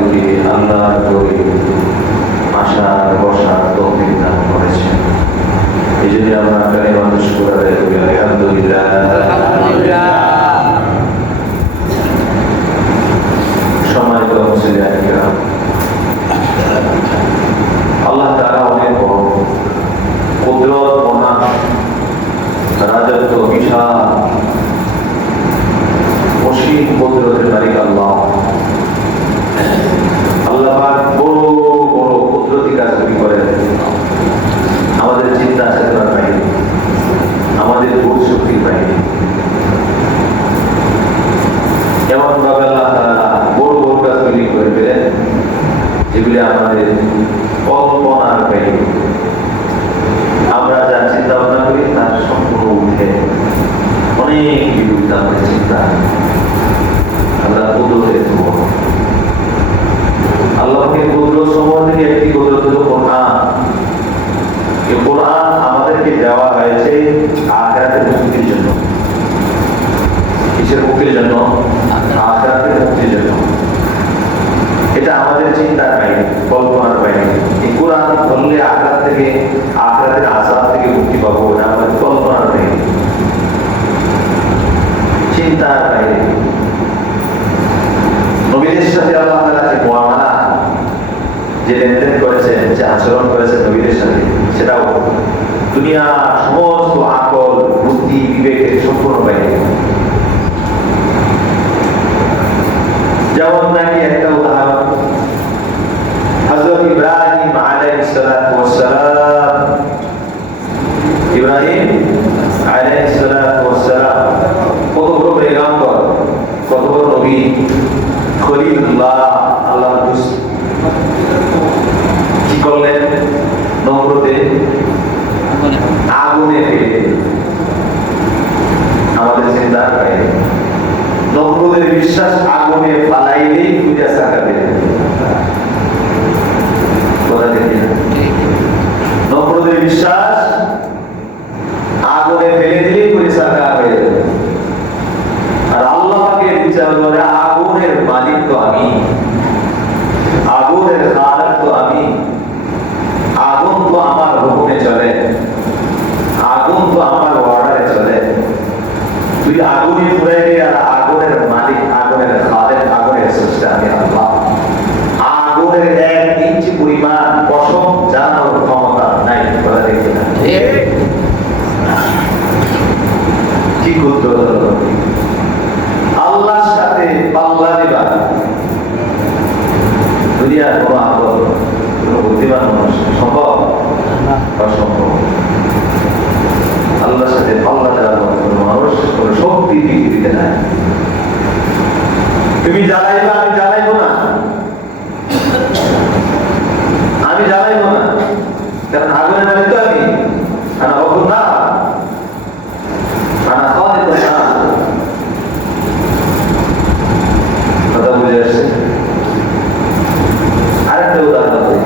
আমাদেরকে আল্লাহর ঘরে আসার বসার তৌফিক দান করেছেন। এই জন্য আমরা কানে মানুষ করে আলহামদুলিল্লাহ। সম্মানিত মুসলিম, আল্লাহ তাআলা অনেক বড়, কুদরত মহান, রাজত্ব বিশাল, অসীম কুদরতের মালিক আল্লাহ। আল্লাহ পাক বড় বড় কুদরতি কাজগুলি করেন আমাদের চিন্তা চেতনার বাইরে, আমাদের বোধ শক্তির বাইরে। এমন ভাবে আল্লাহ তাআলা বড় বড় কাজগুলি করে ফেলেন যেগুলি আমাদের কল্পনার বাইরে। আমরা যা চিন্তা ভাবনা করি তার সম্পূর্ণ উঠে অনেক বিরুদ্ধে আমাদের চিন্তা। আল্লাহ কুদরতের বড়। আল্লাহকে কুদরত সমূহ থেকে একটি কুদরত হলো কোরআন। এই কোরআন আমাদেরকে দেওয়া হয়েছে আখিরাতের মুক্তির জন্য। কিসের মুক্তির জন্য? আখিরাতের মুক্তির জন্য। এটা আমাদের চিন্তার বাইরে, কল্পনার বাইরে। এই কোরআন বললে আখিরাত থেকে, আখিরাতের আযাব থেকে মুক্তি পাবো, না আমাদের কল্পনার বাইরে, চিন্তার বাইরে। নবীদের সাথে আল্লাহ তাআলা যে মুআমালা, যে লেনদেন করেছেন, যে আচরণ করেছেন নবীদের সাথে, সেটাও দুনিয়ার সমস্ত আকল, বুদ্ধি, বিবেকের সম্পূর্ণ বাইরে। যেমন নাকি একটা উদাহরণ, হযরত ইব্রাহিম আলাইহিস সালাতু ওয়াস সালাম, ইব্রাহিম আলাইহিস সালাতু ওয়াস সালাম কত বড় পয়গম্বর, কত বড় নবী, খলিলুল্লাহ, আল্লাহর দোস্ত। কি করলেন? নমরুদে আগুনে ফেলে। আমাদের চিন্তার বাইরে। নমরুদের বিশ্বাস আগুনে ফালাইলেই পূজা সাকাবে। কথা দেখি, নমরুদের বিশ্বাস আগুনে ফেলে দিলেই পূজা সাকা হয়ে যাবে। আর আল্লাহ পাকের ইচ্ছা হলো আগুনের মালিক তো আমি, আগুনের খালিক তো আমি, আগুন তো আমার হুকুমে চলে, আগুন তো আমার অর্ডারে চলে। তুই আগুনে পুরাই দিয়ে, আর আগুনের মালিক, আগুনের খালিক, আগুনের স্রষ্টা আমি আল্লাহ। আগুনের 1 ইঞ্চি পরিমাণ পশম জানানোর ক্ষমতা নাই। কথা দেখি না, কি কুদরত! আল্লাহর সাথে পাল্লা দিবা দুনিয়ার কোনো আকল, কোনো বুদ্ধিমান মানুষ সম্ভব? অসম্ভব। আল্লাহর সাথে পাল্লা দেওয়ার মতো কোনো মানুষ, কোনো শক্তি পৃথিবীতে নাই। তুমি জ্বালাইবা, আমি জ্বালাইবো না, আমি জ্বালাইবো না, কারণ আগুনের মালিক তো আমি। আনা রব্বুন নার, আনা খালিকুন নার। কথা বুঝে আসছে? আরেকটা উদাহরণ দিই।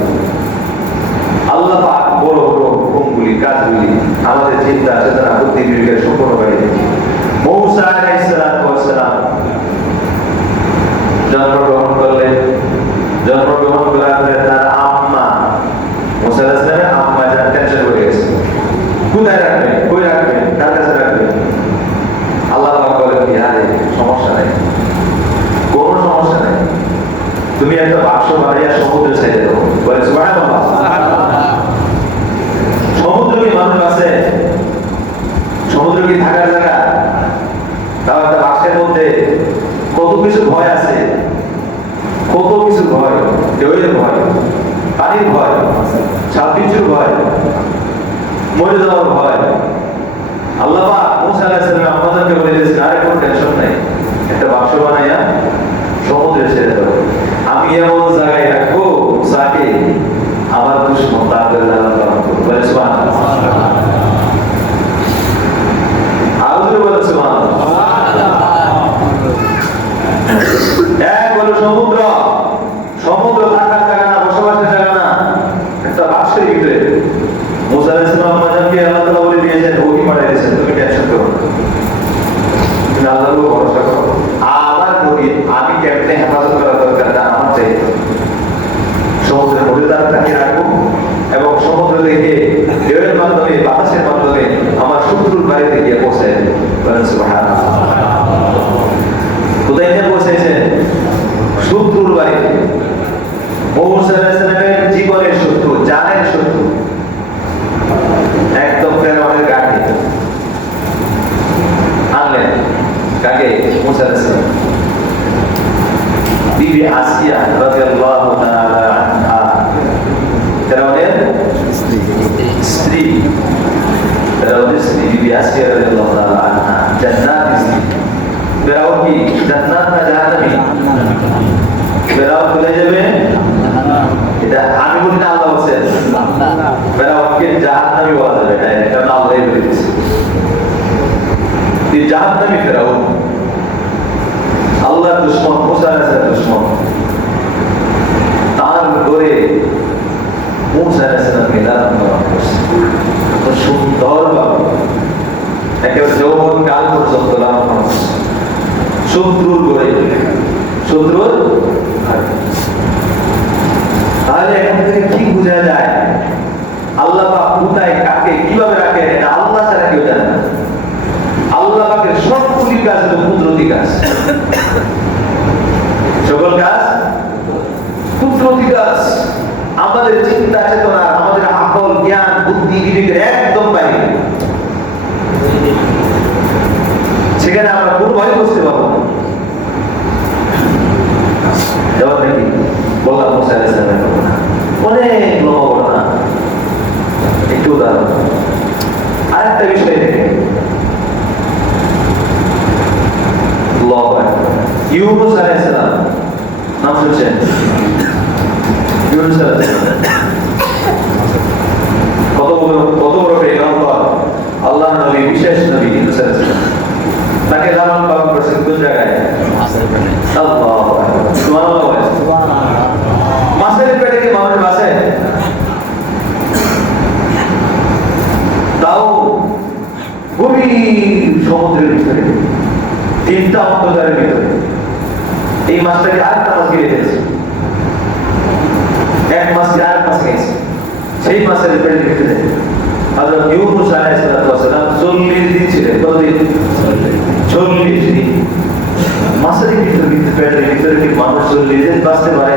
আল্লাহ পাক বড় বড় হুকুমগুলি, কাজগুলি আমাদের চিন্তা চেতনা, বুদ্ধি, বিবেকের সম্পূর্ণ করে দিয়েছে। মূসা আলাইহিস সালাতু ওয়াস সালাম জন্মগ্রহণ করলেন। জন্মগ্রহণ করার পরে তার আম্মা, মূসা আলাইহিস সালামের আম্মা যার টেনশন হয়ে গেছে, কোথায় রাখবেন, কই রাখবেন, কার কাছে রাখবেন? আল্লাহ পাক বলেন, আরে সমস্যা নেই, কোনো সমস্যা নেই, তুমি একটা বাক্স বানাইয়া সমুদ্রে ছেড়ে দাও। বলে সুবহানাল্লাহ। সমুদ্র কি মানুষ আছে? সমুদ্র কি থাকার জায়গা? তাও একটা বাক্সের মধ্যে কত কিছু ভয় আছে, কত কিছু ভয়, ঢেউয়ের ভয়, পানির ভয়, সাপবিচ্ছুর ভয়, মরে যাওয়ার ভয়। আল্লাহ পাক মূসা আলাইহিস সালাম আমাদেরকে বলে দিয়েছেন, আরে কোনো টেনশন নাই, একটা বাক্স বানাইয়া সমুদ্রে ছেড়ে দাও। আমি এমন জায়গায় রাখবো মুসাকে, আমার দুশমন তাদের দ্বারা বলে সুবহানাল্লাহ। আউযু বলে সুবহানাল্লাহ। এক হলো সমুদ্র, সমুদ্র থাকার জায়গা না, বসবাসের জায়গা না, একটা বাক্সের ভিতরে। মূসা আলাইহিস সালাম আমাদেরকে আল্লাহ তাআলা বলে দিয়েছেন, ওহি পাঠিয়ে দিয়েছেন, তুমি টেনশন করো না, তুমি আল্লাহর উপর ভরসা করো। আমার নবী, আমি কোথায় নিয়ে পৌঁছেছেন? শত্রুর বাড়িতে। মুসা আলাইহিস সালামের জীবনের শত্রু, জানের শত্রু, একদম ফেরাউনের গাড়ি আনলেন। কাকে? মুসা আলাইহিস সালাম। বিবি আসিয়া রাদিয়াল্লাহু তাআলা আনহা, ফেরাউনের স্ত্রী, ফেরাউনের স্ত্রী বিবি আসিয়া রাদিয়াল্লাহু তাআলা আনহা জান্নাতের স্ত্রী। ফেরাউন কি জান্নাত না জাহান্নামী? ফেরাউন কোথায় যাবে? এটা আমি বলি না, আল্লাহ বলেছেন। ফেরাউনকে জাহান্নামী বলা যাবে, এটা আল্লাহই বলেছে। এই জাহান্নামী ফেরাউন আল্লাহর দুশমন, মুসা আলাইহিস সালামের দুশমন। তার ঘরে মুসা আলাইহিস সালামকে লালন পালন করছে সুন্দরভাবে, একেবারে যৌবন কাল পর্যন্ত লালন পালন করছে। শত্রুর ঘরে, শত্রুর। তাহলে এখান থেকে কি বোঝা যায়? আল্লাহ পাক কোথায় কাকে কিভাবে রাখেন এটা আল্লাহ ছাড়া কেউ জানে না। আল্লাহ পাকের সবগুলি কাজ হলো কুদরতি কাজ, সকল কাজ কুদরতি কাজ। আমাদের চিন্তা চেতনা, আমাদের আকল, জ্ঞান, বুদ্ধি, বিবেকের একদম বাইরে। সেখানে আমরা কোনোভাবে বুঝতে পারবো না। জবাব নাকি বললাম মুসা আলাইহিস সালামের ঘটনা অনেক লম্বা ঘটনা। একটু উদাহরণ, আরেকটা বিষয় দেখে ইউনূস আলাইহিস সালাম, নাম শুনছেন? ইউনূস আলাইহিস সালাম কত বড় পয়গম্বর, আল্লাহর নবী, বিশেষ নবী ইউনূস আলাইহিস সালাম। তাকে লালন পালন করেছেন কোন জায়গায়? আল্লাহু আকবার, সুবহানাল্লাহ। মাছের পেটে কি মানুষ বাঁচে? তাও গভীর সমুদ্রের ভিতরে, 3টা অন্ধকারের ভিতরে। এই মাছটাকে আরেকটা মাছ গিলে ফেলেছে, এক মাছকে আরেক মাছ গেছে, সেই মাছের পেটের ভিতরে হযরত ইউনূস আলাইহিস সালাম 40 দিন ছিলেন। কতদিন? 40 দিন মাছের ভিতরে, পেটের ভিতরে। কি মানুষ 40 দিন বাঁচতে পারে?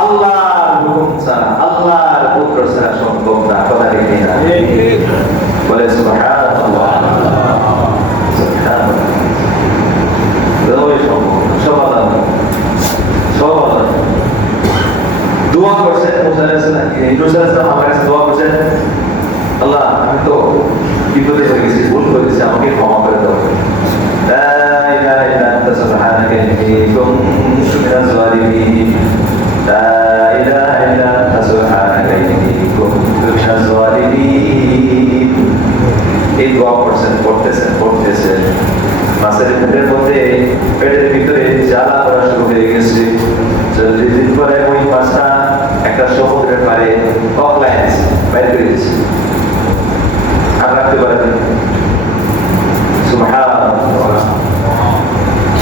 আল্লাহর হুকুম ছাড়া, আল্লাহর পুত্র ছাড়া সম্ভব না। কথা ঠিক না? বলে সুবহানাল্লাহ, সুবহানাল্লাহ। সব আল্লাহ, সব আল্লাহ। দোয়া করছেন মুসা আলাইহিস সালাম, ইউনূস আলাইহিস সালাম আমার কাছে দোয়া করছেন, আল্লাহ আমি তো বিপদে পড়ে গেছি, ভুল করে গেছি, আমাকে ক্ষমা করে দাও। লা ইলাহা ইল্লা আনতা সুবহানাকা ইন্নী কুনতু মিনাজ জালিমিন। লা ইলাহা ইল্লা আনতা সুবহানাকা ইন্নী কুনতু মিনাজ জালিমিন। এই দোয়া করছেন, পড়তেছেন। মাছের পেটের মধ্যে, পেটের ভিতরে জ্বালা করা শুরু হয়ে গেছে। 40 দিন পরে ওই মাছটা একটা সমুদ্রের পাড়ে অকলাইন বাইরে করে দিয়েছে, আর রাখতে পারেন। সুবহানাল্লাহ,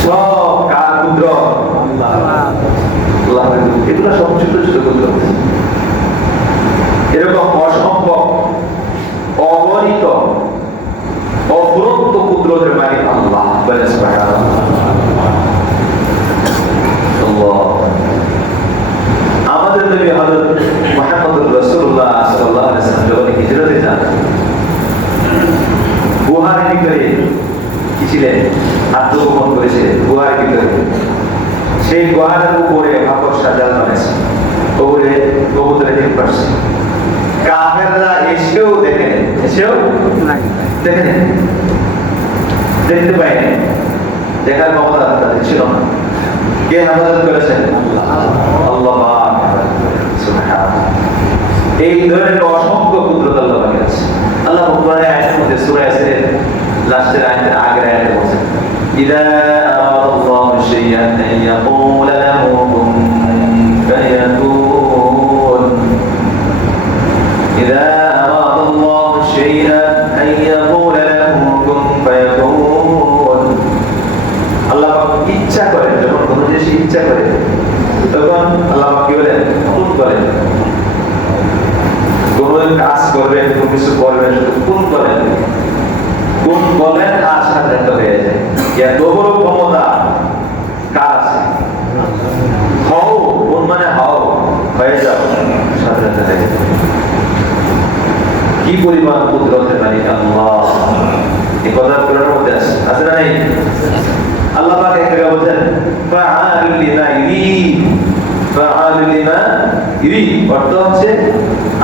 সব কার কুদরত? আল্লাহ। এগুলো সব ছোট ছোট কুদরত। এরকম অসম্ভব, অগণিত, অফুরন্ত কুদরতের মালিক আল্লাহ। বলে সুবহানাল্লাহ। আমাদের নবী হযরত মুহাম্মদুর রাসূলুল্লাহ সাল্লাল্লাহু আলাইহি ওয়াসাল্লাম যখন হিজরতে যান, গুহার ভিতরে কি ছিলেন? আত্মগোপন করেছিলেন গুহার ভিতরে। সেই গুহার উপরে মাকড়সা জাল বানিয়েছে, উপরে কবুতরের ডিম পাড়ছে। কাফেররা এসেও দেখেন, দেখতে পায়নি, দেখার ক্ষমতা তাদের ছিল না। কে হেফাজত করেছেন? আল্লাহ। সুবহানাল্লাহ। এই ধরনের অসংখ্য কুদরত আল্লাহ পাকের আছে। আল্লাহ কোরআনে আয়াতের মধ্যে সূরা ইয়াসিনের লাস্টের আয়াতের আগের আয়াতে বলেছেন, ইযা আরাদাল্লাহু শাইআন আন ইয়াকুলা লাহু কুন ফায়াকুন। ইযা আরাদাল্লাহু শাইআন আন ইয়াকুলা লাহু কুন ফায়াকুন। আল্লাহ পাক ইচ্ছা করেন, যখন কোনো জিনিস ইচ্ছা করে তখন আল্লাহ পাক কি বলেন? কুন বলেন। কোন কাজ করবেন, কোন কিছু করবেন, শুধু কুন বলেন। কোন বলেন আর স্বাধীনত হয়ে যায়। এত বড় ক্ষমতা কার আছে? হও, কোন মানে হও, হয়ে যাও, স্বাধীনত হয়ে যাও। কি পরিমাণ কুদরতের মালিক আল্লাহ, এই কথা কোরআনের মধ্যে আছে, আছে না নেই? আল্লাহ পাক এক জায়গায় বলেন ফাআলু লিমা ইউরিদ, ফাআলু লিমা ইউরিদ, অর্থ হচ্ছে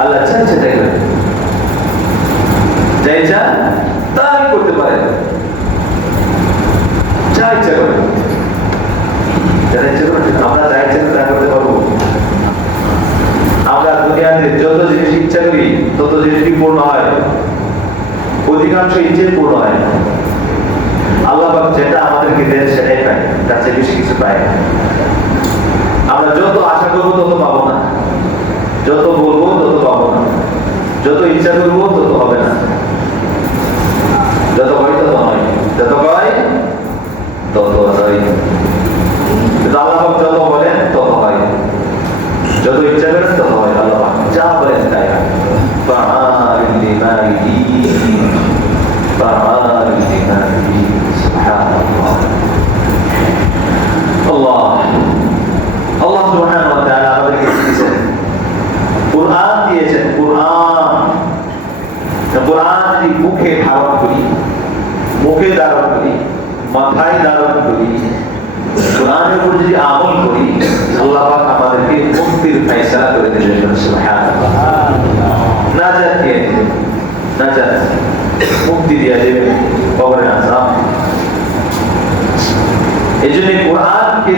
আল্লাহ চাইছে তাই করে, যাই চান তাই করতে পারে, যা ইচ্ছা করে, যা ইচ্ছা করে। আমরা যা ইচ্ছা করে তা করতে পারবো? আমরা দুনিয়াতে যত জিনিস ইচ্ছা করি তত জিনিসই পূর্ণ হয়, অধিকাংশ ইচ্ছে পূর্ণ হয়। আল্লাহ পাক যেটা আমাদেরকে দেন সেটাই পাই, তার চেয়ে বেশি কিছু পাই না। আমরা যত আশা করবো তত পাবো না, যত বলবো তত পাবো না, যত ইচ্ছা করবো তত হবে না, যত হয় তত হয়, যত হয় তত হয়। কিন্তু আল্লাহ পাক যত বলেন তত হয়, যত ইচ্ছা করেন তত হয়। আল্লাহ পাক যা বলেন তাই হয়। ফাআলু লিমা ইউরিদ, ফাআলু লিমা ইউরিদ। সুবহানাল্লাহ। আল্লাহ সুবহানাহু ওয়া তাআলা আমাদেরকে দিয়েছেন কুরআন, দিয়েছেন কুরআন। কুরআন যদি মুখে ধারণ করি, মুখে ধারণ করি, মাথায় ধারণ করি, কুরআনের উপর যদি আমল করি, আল্লাহ পাক আমাদেরকে মুক্তির ফয়সালা করে দেবেন। সুবহানাল্লাহ। নাজাত দিয়ে দেবেন, নাজাত, মুক্তি দিয়ে দেবেন কবরের আযাব। এই জন্য কোরআনকে